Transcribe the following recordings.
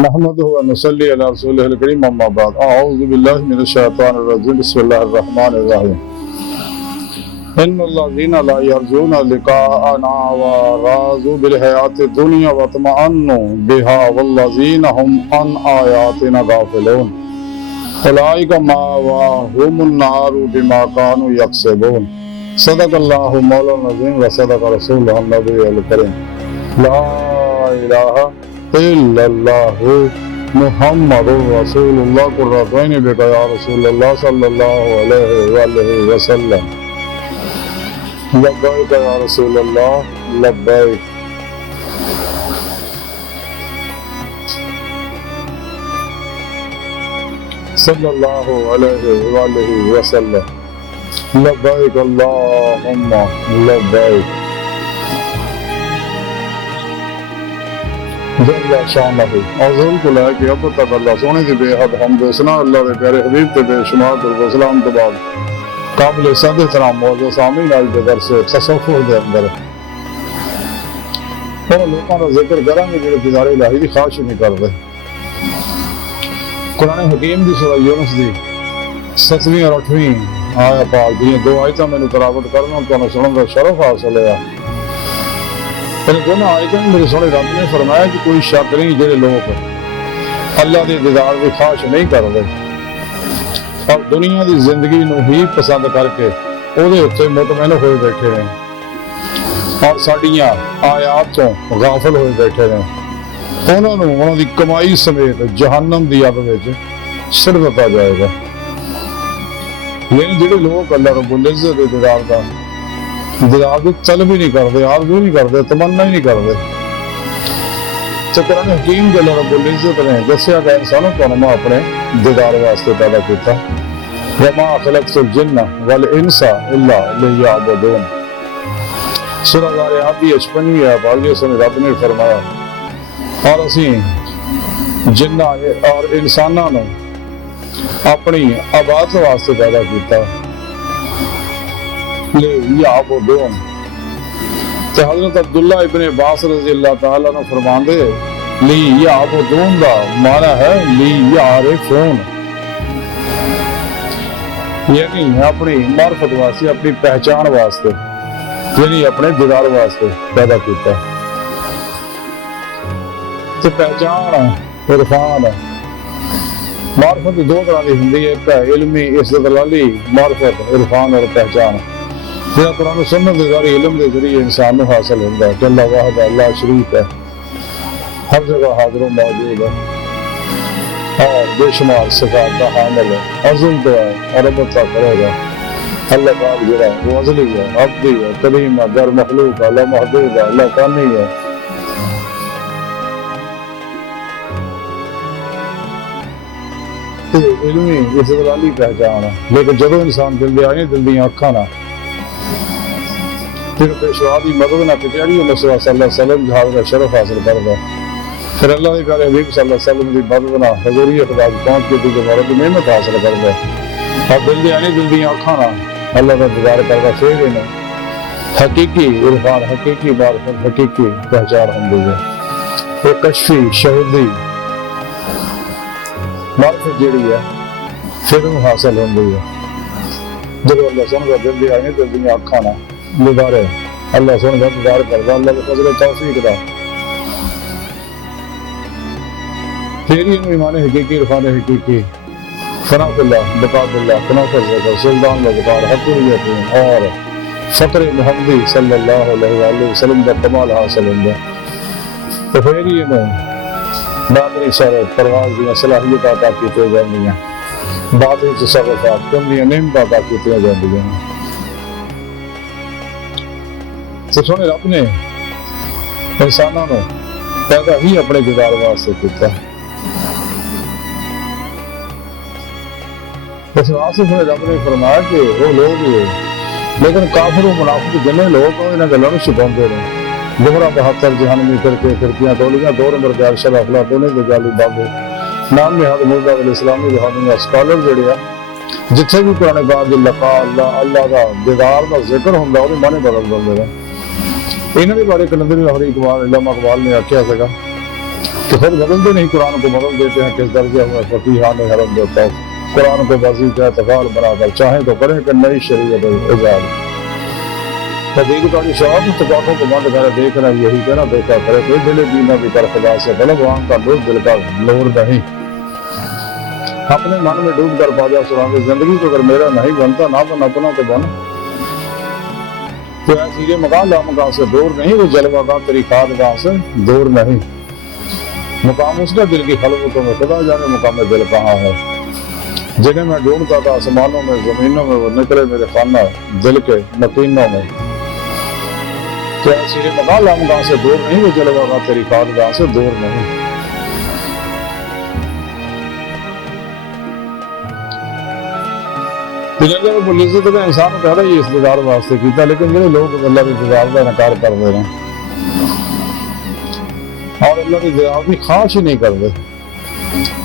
نحمده ونصلي على رسوله الكريم اما بعد اعوذ بالله من الشيطان الرجيم بسم الله الرحمن الرحيم ان الذين لا يرجون لقاءنا ورضوا بالحياة الدنيا واطمأنوا بها والذين هم عن آياتنا غافلون اولئك مأواهم النار بما كانوا يكسبون صدق الله مولانا العظيم وصدق رسوله النبي الكريم لا اله الا الله محمد رسول الله قرۃ عین بک یا رسول اللہ صلی اللہ علیہ وآلہ وسلم لبیک یا رسول اللہ لبیک صلی اللہ علیہ وآلہ وسلم لبیک اللہم لبیک جل شانہ حضور کو لے کے اب تک اللہ سونے کی بے حد حمد و ثنا اللہ دے پیارے حبیب تے بے شمار درود و سلام تو بعد قابل صد احترام موضوع سامعین آج کے درس تصوف دے اندر اور لوگوں کا ذکر کریں گے جڑے دیدار الہی دی خواہش نہیں کرتے قرآن حکیم دی سورہ یونس دی 7ویں اور 8ویں آیا پاک دی دو آیتاں میں تلاوت کرنا تو سنن دا شرف حاصل ہے دونوں آیتیں میرے سونے رب نے فرمایا کہ کوئی شک نہیں جڑے لوگ اللہ کے دیدار کی خواہش نہیں کرتے اور دنیا کی زندگی نو ہی پسند کر کے وہ مطمئن ہوئے بیٹھے ہیں اور ساڈیاں آیات تو غافل ہوئے بیٹھے ہیں انہوں کی کمائی سمیت جہنم کی اگ میں سٹ دتا جائے گا یعنی جڑے لوگ اللہ رب العزت کے دیدار کا دیدار کی طلب ہی نہیں کرتے آرزو نہیں کرتے تمنا ہی نہیں کرتے تو قرآن حکیم کے اللہ رب العزت نے دسیا کہ انسانوں کو میں اپنے دیدار واسطے پیدا کیتا وما خلقت الجن والانس الا لیعبدون سورہ ذاریات کی 55ویں آیت آگے سے رب نے فرمایا اور اسی جنہ اور انسانوں نے اپنی عبادت واسطے پیدا کیتا لیعبدون تو حضرت عبداللہ ابن عباس رضی اللہ تعالیٰ نے فرمان دے لیعبدون دا معنی ہے لیعرفون یعنی اپنی معرفت واسطے اپنی پہچان واسطے یعنی اپنے دیدار واسطے پیدا کیتا تو پہچان عرفان معرفت دو طرح کی ہوندی ہے ایک ہے علمی استدلالی معرفت عرفان اور پہچان جہاں قرآن و سنت کے ذریعے علم کے ذریعے انسان کو حاصل ہوتا ہے کہ اللہ واحد ہے اللہ شریف ہے ہر جگہ حاضر و موجود ہے اور بے شمار صفات کا حامل ہے عظم تو ہے اور ربطہ کرے گا اللہ پاک جڑا ہے وہ ازلی ہے عبدی ہے کریم ہے غیر مخلوق ہے اللہ محدود ہے اللہ کانی ہے علمی استدلالی پہچان ہے لیکن جدو انسان دل دے آئے دل دیاں اکھاں نہ پھر پیشوا دی مدد نہ کٹیاڑی اللہ صلی اللہ علیہ وسلم جہاز کا شرف حاصل کردا پھر اللہ کے پیارے حبیب صلی اللہ علیہ وسلم دی مدد نہ حضوری خدا کی پہنچ کے دی مرد نعمت حاصل کردا اور دل دے آئے دل دیاں اکھاں نہ اللہ کا دیدار کردا پھر انہیں حقیقی عرفان حقیقی معرفت حقیقی پہچان ہوندی ہے وہ کشفی شہودی معرفت جیڑی ہے پھر وہ حاصل ہوندی ہے جب اللہ سن کا دل دے آئے دل دیاں اکھاں نہ دیدارے اللہ سن کا دیدار کردا اللہ کے فضل و توفیق دا پھر ہی ایمان حقیقی عرفان حقیقی فنا اللہ بقاء اللہ فنا ذکر سلطان الغفار حقیقت اور فقر محمدی صلی اللہ علیہ وآلہ وسلم کا کمال حاصل ہوندا تو پھر ہی باطنی سارے پرواز دیا صلاحیت عطا کیتے جاندیاں باطنی تصرفات کم دیا نعمت عطا کیتے جاندیاں تو سونے رب نے انسانوں نے پیدا ہی اپنے دیدار واسطے کیتا اس واسطے سونے رب نے فرمایا کہ وہ لوگ لیکن کافر و منافق جنے لوگ انہاں گلاں نوں چھپاندے نے گمراہ 72 جہنمی کر کے پھرکیاں ٹولیاں 2 نمبر کے ارشد افلاطون دے جعلی بابے نام نہاد مرزا علیہ السلامی روحانی اسکالر جڑے آ جتھے بھی قرآن پاک دی لقاء اللہ دا دیدار دا ذکر ہوندا او دے معنی بدل دے انہاں دے بارے کلندری لاہوری اقبال علامہ اقبال نے آکھیا سکا تو پھر بدلتے نہیں، قرآن کو بدل دیتے ہیں. کس درجہ ہوا فقیہان نے حرم دیتا ہے. قرآن کو وظیفہ کا اعتقال بنا کر چاہیں تو کریں کہ نئی شریعت ایجاد. حقیقت والی شواب تو آنکھوں کو بند کرے دیکھ رہا ہے، یہی کہنا دیکھا کرے کوئی دل دینا بھی کر خدا سے طلب وہاں کا لوگ دل کا نور نہیں. اپنے من میں ڈوب کر باجا سراغ زندگی کو اگر میرا نہیں بنتا نہ بن اپنا تو بن. تو ایسی یہ مقام لامقام سے دور نہیں، وہ جلوہ کا تیری کھاد گاہ سے دور نہیں. مقام اس کا دل کی خلوتوں میں، خدا جانے مقام دل کہاں ہے. جنہیں میں ڈھونڈتا تھا آسمانوں میں زمینوں میں، وہ نکلے میرے خانہ دل کے مکینوں میں. تو ایسی یہ مقام لامقام سے دور نہیں، وہ جلوہ کا تیری کھاد گاہ سے دور نہیں. عزت کا انسان کہہ ہی اس دیدار واسطے کیتا، لیکن جو لوگ اللہ کے دیدار کا انکار کر دے رہے ہیں اور اللہ کے دیدار کی خواہش ہی نہیں کرتے،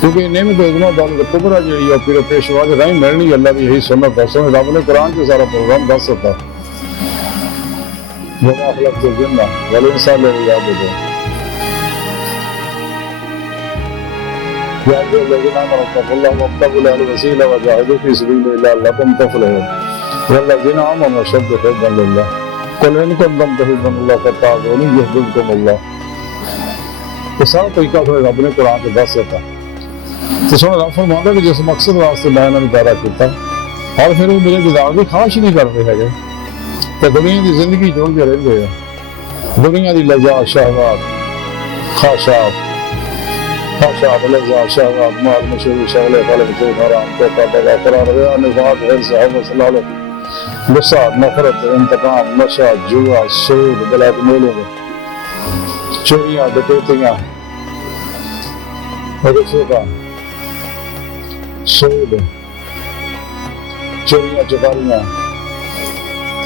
کیونکہ نعمت عظمت دولت کبرا جی اور پھر پیشوا جو رہیں ملنی اللہ کی یہی سنت ہے. سن رب نے قرآن سے سارا پروگرام دس سکتا وما خلقت الجن والانس الا ليعبدون. يا أيها الذين آمنوا اتقوا الله وابتغوا إليه الوسيلة وجاهدوا في سبيله لعلكم تفلحون. والذين آمنوا أشد حبا لله قل إن كنتم تحبون الله فاتبعوني يحببكم الله. تو سارا طریقہ پھر رب نے قرآن کے دس دیتا. تو سن رب فرماتا کہ جس مقصد واسطے میں نے پیدا کیتا اور پھر وہ میرے دیدار کی خواہش نہیں کرتے ہے تو دنیا کی زندگی جوڑ کے رہتے ہیں. دنیا کی لذات شہوات خواہشات لذات شہوات مال مشہور شغلے قلب جو حرام کو دگا قرار ریا نفاق حرص حوث لالچ غصہ نفرت انتقام نشہ جوا سود بلیک میلوں چوریاں ڈکیتیاں رشوتاں سود چوریاں چکاریاں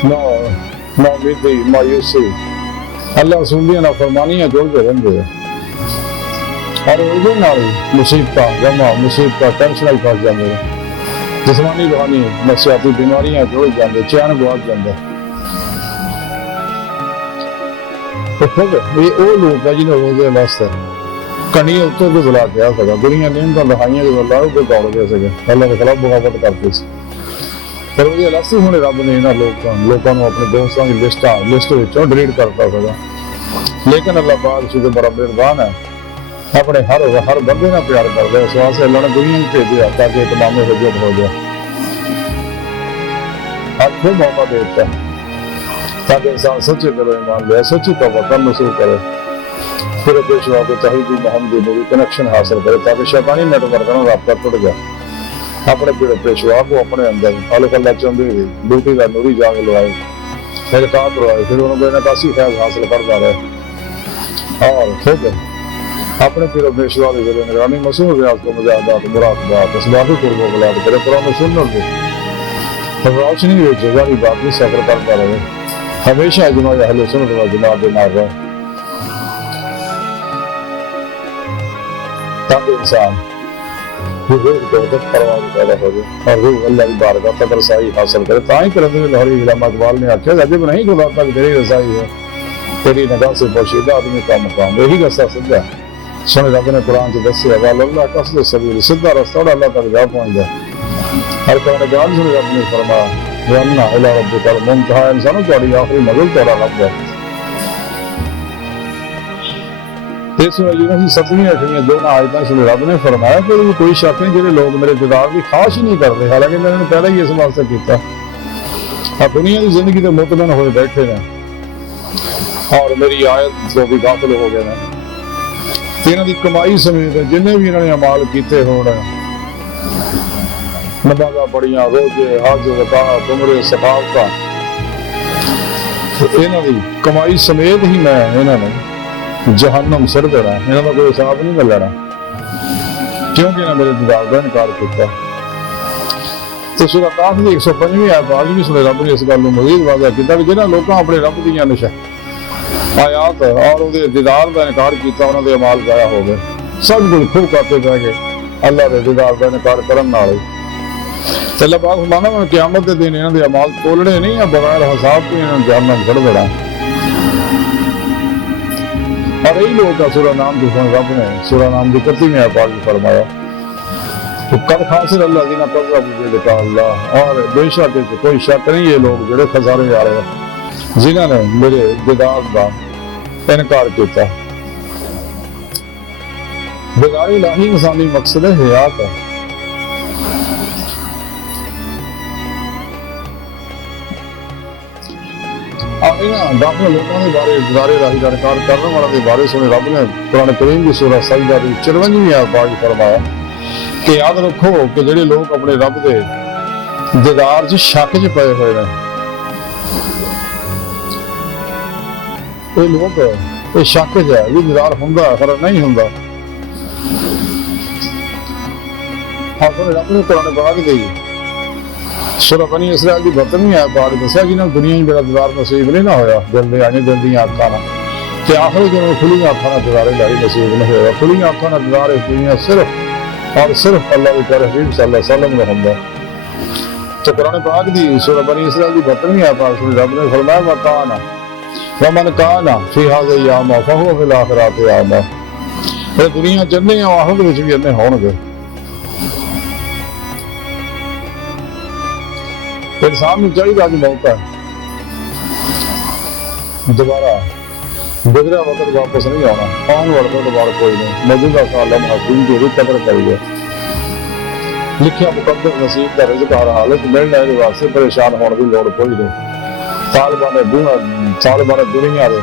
ناامیدی مایوسی اللہ رسول نا فرمانیاں جوڑ کے رہتے ہیں. اور اردو نال مصیبت غمہ مصیبت ٹینشن ہی پھنس جاتے ہیں. جسمانی روحانی نفسیاتی بیماریاں جوڑ جاتے چین گواچ جاتا. یہ وہ لوگ ہے جنہیں روزے واسطے کنی اتوں کو بلا کے آ سکا. دنیا نعمتاں دکھائیاں جو اللہ کو دوڑ گئے سکے اللہ کے خلاف بغاوت کرتے سے. پھر وہ الاستی ہونے رب نے یہاں لوگوں کو اپنے دوستوں کی لسٹ ڈیلیٹ کرتا سکا. لیکن اللہ پاک سے بڑا مہربان ہے، اپنے ہر بندے نہ پیار کر دے. اس واسطے اللہ نے دنیا میں بھیج دیا تاکہ اتمام حجت ہو جائے. ہر پھر موقع دیتا ہے تاکہ انسان سچے دل و ایمان لے سچی توبہ کر نصور کرے، پھر پیشوا کو توحیدی محمدی نوری کنیکشن حاصل کرے تاکہ شیطانی نیٹ ورک کا رابطہ ٹوٹ جائے. اپنے پیڑ پیشوا کو اپنے اندر خالق اللہ چاہتے ہوئے ڈیوٹی کا نوری جاگ لوائے حرکات روائے، پھر انہوں کو نکاسی فیض حاصل کرتا رہے. اور خود اپنے پیر و پیشوا کے ذریعے نگرانی مسئول ریاض کو مجاہدات مراقبات اسبابی قربوں کو لاد کرے قرآن و سنت کو روشنی ہوئی جزاری بات بھی سفر کرتا رہے، ہمیشہ اجماع اہل سنت و جماعت کے نار رہے تاکہ انسان روح کو تک پرواز پیدا ہو جائے اور روح اللہ کی بارگاہ تک رسائی حاصل کرے. تاں ہی کرتے لاہوری علامہ اقبال نے آخیا عجب نہیں خدا تک تیری رسائی ہے، تیری نگاہ سے پوشیدہ آدمی کا مقام. یہی رستہ سجا سن رب نے قرآن سے دسے وال اللہ قصد سبیل سیدھا رستہ اور اللہ تک جا پہنچ جائے. ہر قرآن گال سن رب نے فرمایا وَأَنَّ إِلَىٰ رَبِّكَ الْمُنتَهَىٰ انسانوں تہاڈی آخری منزل تیرا رب ہے. اس یونیورسٹی 7ویں 8ویں دونوں آیتیں سن رب نے فرمایا کہ کوئی شک نہیں جہاں لوگ میرے دیدار کی خواہش ہی نہیں کرتے، حالانکہ میں نے پہلے ہی اس واسطے کیتا. اب دنیا کی زندگی تو مطمئن ہوئے بیٹھے ہیں اور میری آیت کو بھی غافل ہو گئے ہیں. انہوں کی کمائی سمیت جنہیں بھی انہوں نے اعمال کیتے ہونا نمازاں پڑھیاں روزے حج زکات عمرے سخاوت انہوں کی کمائی سمیت ہی میں انہوں نے جہنم سر دینا، انہوں کا کوئی حساب نہیں ملنا کیونکہ انہوں نے میرے دیدار کا انکار کیا. تو سورہ کاف کی 105ویں آیت آج بھی سنے رب نے اس گل مزید واضح کیا کہ جنہاں لوگاں اپنے رب دیاں آیات اور وہ دیدار کا انکار کیا انہوں نے اعمال ضائع ہو گئے. سب کچھ کھو کھاتے پہ گئے اللہ کے دیدار کا انکار کرن والے. اللہ پاک فرمانا میں قیامت کے دن انہوں نے اعمال تولنے نہیں ہے بغیر حساب کے انہوں نے جہنم کھڑ دینا. اور یہی لوگ کا سورہ نام کی رب نے سورہ نام کی 31ویں آیت میں فرمایا تو قد خاسر الذین کذبوا بلقاء اللہ، اور بے شک کوئی شک نہیں یہ لوگ جڑے خسارے جا رہے ہیں جنہوں نے میرے دیدار کا انکار کیتا۔ دیدار الہی انسانی مقصد حیات ہے۔ داخل لوگوں کے بارے دیدار الہی کا انکار کرنے والوں کے بارے سنے رب نے قرآن کریم کی سورہ سجدہ کی 54ویں آیت میں فرمایا کہ یاد رکھو کہ جڑے لوگ اپنے رب دے دیدار چ شک چ پے ہوئے ہیں، یہ لوگ یہ شک چ ہے بھی دیدار ہوندا پر نہیں ہوندا۔ اور رب نے قرآن پاک دی سورہ بنی اسرائیل کی 32ویں آیت پاک دسیا جنہوں دنیا میرا دیدار نصیب نہیں نہ ہویا، دل دے آنے دل دیاں آنکھاں نہ کہ آخر جنہوں کھلی آنکھاں نہ دیدار الہی نصیب نہیں ہویا، کھلی آنکھاں نہ دیدار دنیا صرف اور صرف اللہ کے حبیب صلی اللہ علیہ وسلم نے ہوندا۔ تو قرآن پاک دی سورہ بنی اسرائیل کی 32ویں آیت پاک سن رب نے فرمایا وَقَانَ وَمَنْ كَانَ فِي هَذِهِ أَعْمَىٰ فَهُوَ فِي الْآخِرَةِ أَعْمَىٰ، یہ دنیا جننے ہیں آخرت وچ بھی اننے ہون گے۔ انسان کو چاہیے کہ موقع ہے دوبارہ گزرا وقت واپس نہیں آنا، آن والا دوبارہ کوئی نہیں، موجودہ سال محکوم کی بھی قدر کریے۔ لکھیا مقدر نصیب کا رزق ہر حالت ملنے کے واسطے پریشان ہونے کی لوڑ کوئی نہیں۔ طالبان دنیا دے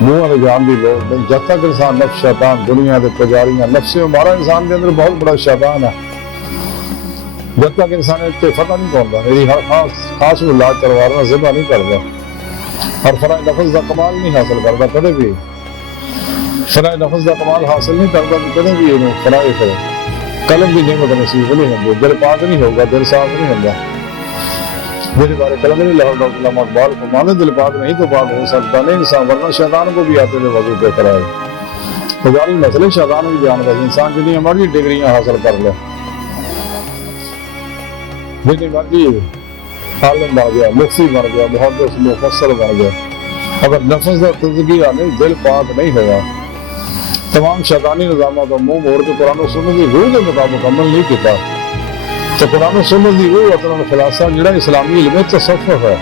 منہ والے جان کی لوڑ نہیں، جب تک انسان نفس شیطان دنیا کے پجاریاں نفس ہمارا انسان کے اندر بہت بڑا شیطان ہے، جب تک انسان اتنے فتح نہیں پہنتا میری ہر خاص لاج تلوار ذبح نہیں کرتا اور فرائض نفس کا کمال نہیں حاصل کرتا، کدے بھی فرائض نفس کا کمال حاصل نہیں کرتا تو کدے بھی انہوں فرائض کرے قلم کی نعمت نصیب نہیں ہوگی، دل پاک نہیں ہوگا، دل صاف نہیں ہوگا۔ میرے بارے قلم نہیں لاہور ڈاکٹر علامہ اقبال کو مانے دل پاک نہیں تو پاک ہو سکتا نہیں انسان، ورنہ شیطان کو بھی آتے ہوئے وضو پہ کرائے خداری مسئلے شیطان بھی جان گا انسان جنہیں ہماری ڈگریاں حاصل کر لے، جتنی مرضی عالم بن گیا، مفتی بن گیا، محدث مفسر بن گیا، اگر نفس کا تزکیہ نہیں دل پاک نہیں ہوگا، تمام شیطانی نظامات کا منہ موڑ کے قرآن و سنت کی روح کے مطابق عمل نہیں کیتا تو قرآن و سنت کی روح اطلاع خلاصہ جڑا اسلامی علم تصوف ہے،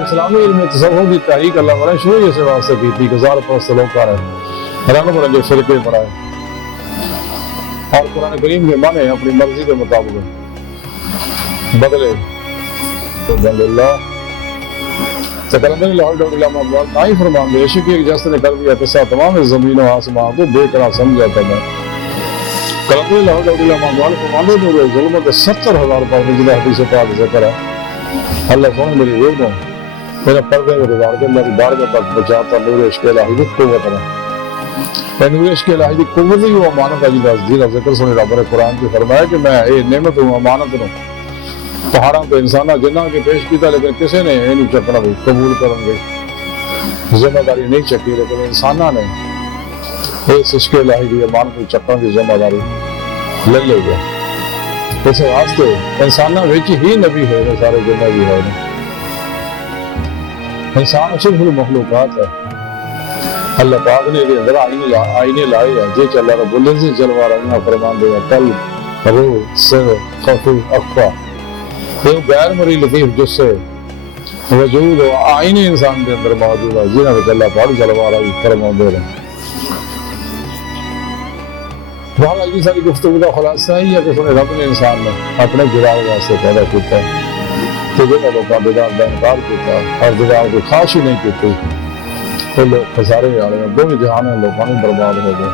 اسلامی علم تصوف کی تحریک اللہ تعالیٰ شروع سے واسطے کی تھی کہ زار پرست لوگ کا رنگ برنگے فرقے بنائے اور قرآن کریم کے معنی اپنی مرضی کے مطابق بدلے تو بند اللہ سکرندر لاہور ڈاکٹر علامہ اقبال نہ ہی فرمان دے عشق ایک جس نے کر دیا قصہ تمام زمین و آسمان کو بے طرح سمجھا کرنا۔ کلندر لاہور ڈاکٹر علامہ اقبال فرماندے نور ظلمت 70,000 پر نجلہ حدیث پاک ذکر ہے، اللہ سونے میری روح کو میرا پردے کو گزار کے اللہ کی بارگاہ تک بچاتا نور عشق الہی کی قوت ہے، نور عشق الہی کی قوت ہی وہ امانت ہے جیدہ ذکر سنے رب نے قرآن کی فرمایا کہ میں اے نعمت ہوں امانت ہوں پہاڑوں پہ انسانہ جنہ کے پیش کیتا لیکن کسی نے نہیں چکنا بھی قبول کریں گے ذمہ داری نہیں چکی، لیکن انسانہ نے اس عشق الہی کی امانت کو چکن کی ذمہ داری لے لے گیا۔ اس واسطے انسانہ وچ ہی نبی ہوئے سارے جنہ بھی ہوئے، انسان اشرف المخلوقات ہے، اللہ پاک نے یہ اندر آئینے لائے ہیں جی چل رہا بولے سے جلوہ رہنا فرمان دے کل روح سر خفی اخفا، یہ غیر مری لطیف جس سے وجود و آئینے انسان کے اندر موجود ہے جنہوں نے اللہ پاک جلوہ رہی فرمان دے رہے۔ بہت یہ ساری گفتگو کا خلاصہ ہی ہے کہ سنے رب نے انسان نے اپنے دیدار واسطے پیدا کیتا کہ جنہوں نے کا دیدار کا انکار کیتا اور دیدار کی خواہش ہی نہیں کیتی تو لوگ خسارے آ رہے ہیں، دونوں جہان میں لوگوں نے برباد ہو گئے۔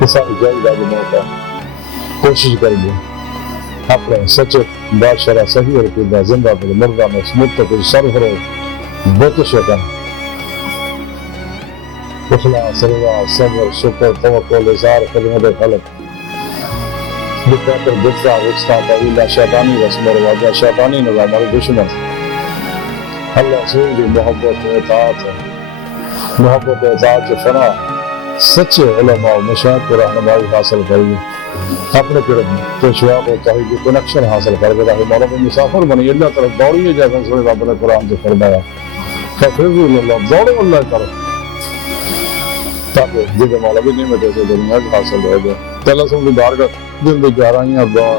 اس ساری جائیدہ کی موقع کوشش کریں گے اپنے سچے بادشاہ صحیح اور عقیدہ زندہ پر مردہ میں متقل سرفروش بت شکن اخلاص رضا صبر شکر توکل اظہار خدمت خلق بکاتر بطرہ وچتا طویلہ شیطانی رسم و رواجہ شیطانی نظام اور دشمن اللہ رسول کی محبت و اطاعت ہے، محبت و اطاعت فنا سچے علماء و مشاہد کو رہنمائی حاصل کریں گے۔ اپنے پھر پیشوا کو چاہیے کنیکشن حاصل کر کے رہے مولا بھی مسافر بنی اللہ طرف دوڑیے جیسا سورے رب نے قرآن سے فرمایا ففروا اللہ دوڑو اللہ طرف تاکہ جگہ مولا بھی نعمت سے دنیا حاصل ہو جائے پہلا سن کی بارگاہ دل دی گہرائیاں دعا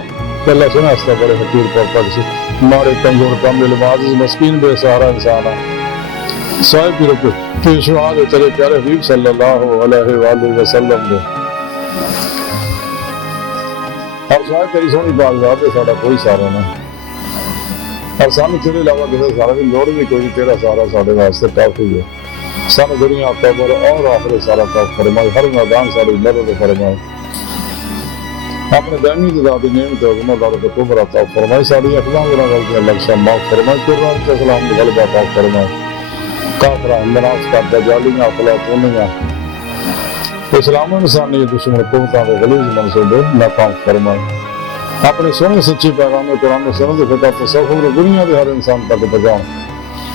پہلا سنا اس کا بڑے فقیر پر سے مارے کمزور کامل معزز مسکین بے سہارا انسان ہے صاحب کی رکھ پیشوا دے تیرے پیارے حبیب صلی اللہ علیہ وآلہ وسلم دے اور صاحب تیری سونی بازار تے ساڈا کوئی سہارا نہیں اور سانو تیرے علاوہ کسی سہارے کی لوڑ بھی کوئی نہیں تیرا سہارا ساڈے واسطے کافی ہے سانو دنیا قبر اور آخرت سارا کاف فرمائے ہر میدان ساری مدد فرمائے اپنے دائمی ذاتی نعمت عظمت دولت کبر عطا فرمائے ساری اقدام گناہ غلطیاں لغزشاں معاف فرمائے قرآن کے اسلام کی غلبہ عطا فرمائے کافرہ منافقات دجالیاں افلاطونیاں اسلام و انسانیت دشمن قوتاں دے غلیظ منصوبے ناکام فرمائے اپنے سونے سچی پیغام قرآن و سنت خطا تصوف دنیا کے ہر انسان تک پہنچاؤ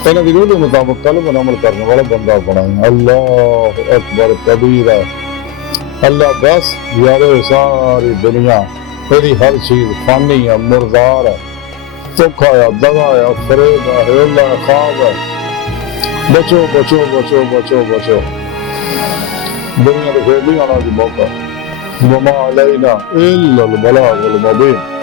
انہاں دی روح کے مطابق قلب و عمل کرنے والا بندہ بنائیں اللہ اکبر کبیرہ اللہ بس یارے ساری دنیا تیری ہر چیز فانی ہے مردار ہے دھوکا ہے دغا ہے فریب ہے ہیلا ہے خواب ہے بچو بچو بچو بچو بچو دنیا تو پھر بھی آنا کی موقع وما علینا الا البلاغ المبین